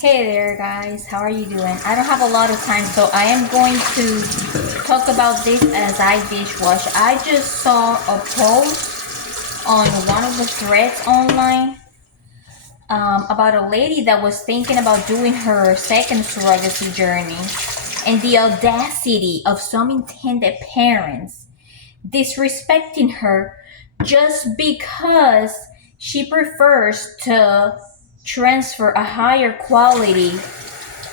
Hey there guys, how are you doing? I don't have a lot of time, so I am going to talk about this as I dishwash. I just saw a post on one of the threads online about a lady that was thinking about doing her second surrogacy journey, and the audacity of some intended parents disrespecting her just because she prefers to transfer a higher quality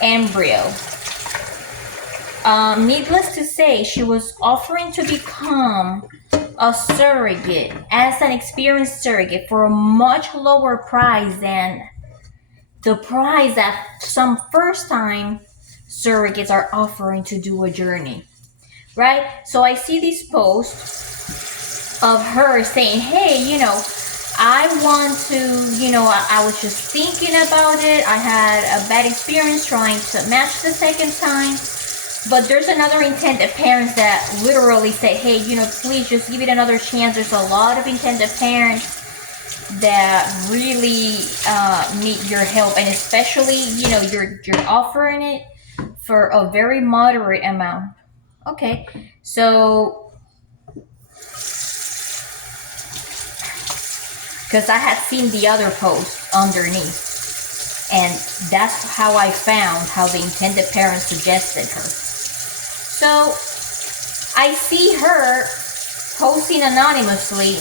embryo. Needless to say, she was offering to become a surrogate, as an experienced surrogate, for a much lower price than the price that some first-time surrogates are offering to do a journey, right? So I see this post of her saying, hey, I want to, I was just thinking about it. I had a bad experience trying to match the second time. But there's another intended parents that literally say, hey, please just give it another chance. There's a lot of intended parents that really need your help. And especially, you're offering it for a very moderate amount. Okay, so because I had seen the other post underneath, and that's how I found how the intended parents suggested her. So I see her posting anonymously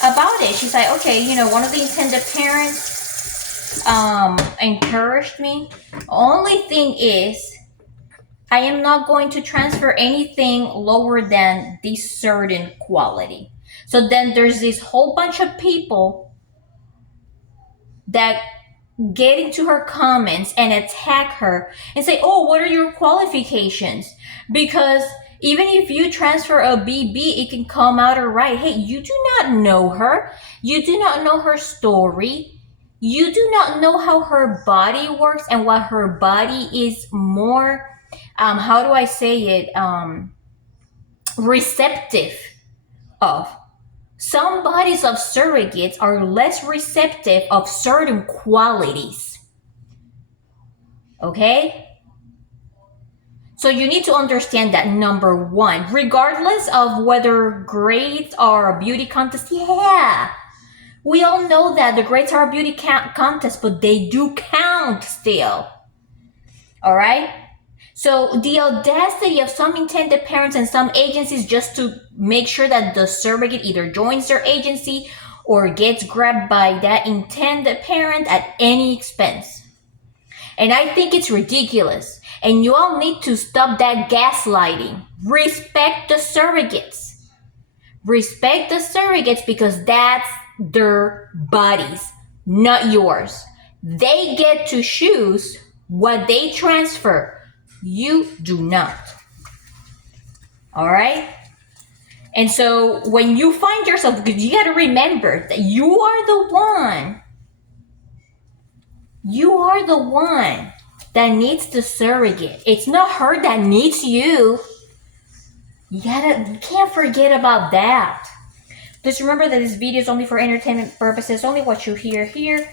about it. She's like, okay, one of the intended parents encouraged me. Only thing is, I am not going to transfer anything lower than this certain quality. So then there's this whole bunch of people that get into her comments and attack her and say, oh, what are your qualifications? Because even if you transfer a BB, it can come out all right. Hey, you do not know her. You do not know her story. You do not know how her body works and what her body is more, how do I say it, receptive of. Some bodies of surrogates are less receptive of certain qualities. Okay? So you need to understand that, number one, regardless of whether grades are a beauty contest, yeah, we all know that the grades are a beauty contest, but they do count still. All right? So the audacity of some intended parents and some agencies just to make sure that the surrogate either joins their agency or gets grabbed by that intended parent at any expense. And I think it's ridiculous. And you all need to stop that gaslighting. Respect the surrogates. Respect the surrogates, because that's their bodies, not yours. They get to choose what they transfer. You do not. All right? And so when you find yourself, because you got to remember that you are the one. You are the one that needs the surrogate. It's not her that needs you. You can't forget about that. Just remember that this video is only for entertainment purposes. Only what you hear here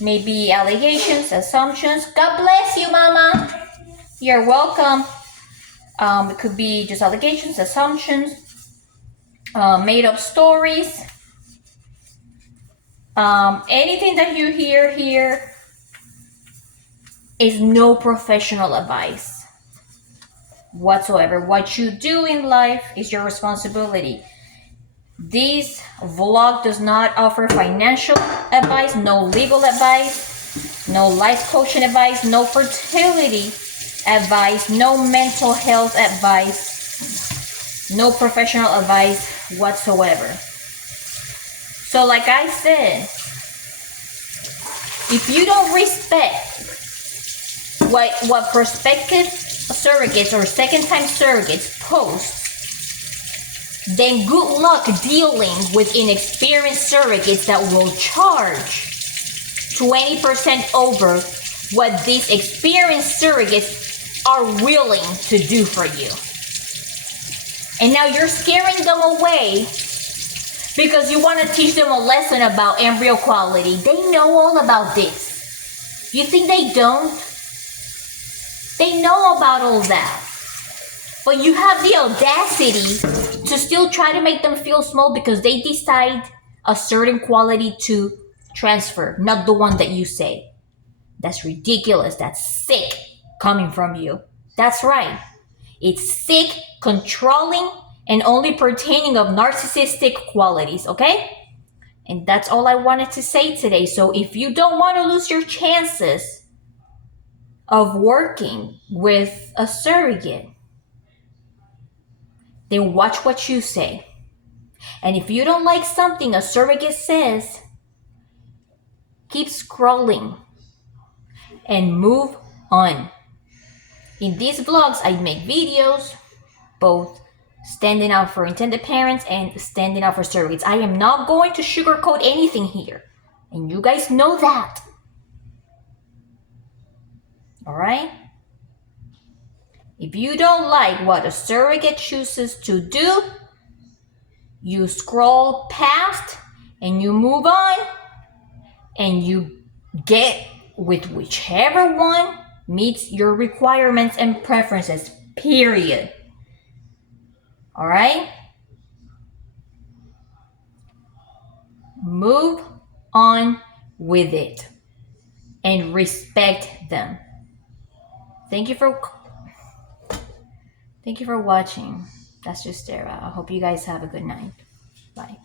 may be allegations, assumptions. God bless you, Mama. You're welcome. It could be just allegations, assumptions, made up stories. Anything that you hear here is no professional advice whatsoever. What you do in life is your responsibility. This vlog does not offer financial advice, no legal advice, no life coaching advice, no fertility advice, no mental health advice, no professional advice whatsoever. So like I said, if you don't respect what prospective surrogates or second-time surrogates post, then good luck dealing with inexperienced surrogates that will charge 20% over what these experienced surrogates are willing to do for you. And now you're scaring them away because you want to teach them a lesson about embryo quality. They know all about this. You think they don't? They know about all that. But you have the audacity to still try to make them feel small because they decide a certain quality to transfer, not the one that you say. That's ridiculous. That's sick coming from you. That's right. It's sick, controlling, and only pertaining of narcissistic qualities, okay? And that's all I wanted to say today. So if you don't want to lose your chances of working with a surrogate, then watch what you say. And if you don't like something a surrogate says, keep scrolling and move on. In these vlogs, I make videos, both standing out for intended parents and standing out for surrogates. I am not going to sugarcoat anything here. And you guys know that. All right? If you don't like what a surrogate chooses to do, you scroll past and you move on and you get with whichever one meets your requirements and preferences, period. All right? Move on with it and respect them. Thank you for watching. That's just Sarah. I hope you guys have a good night. Bye.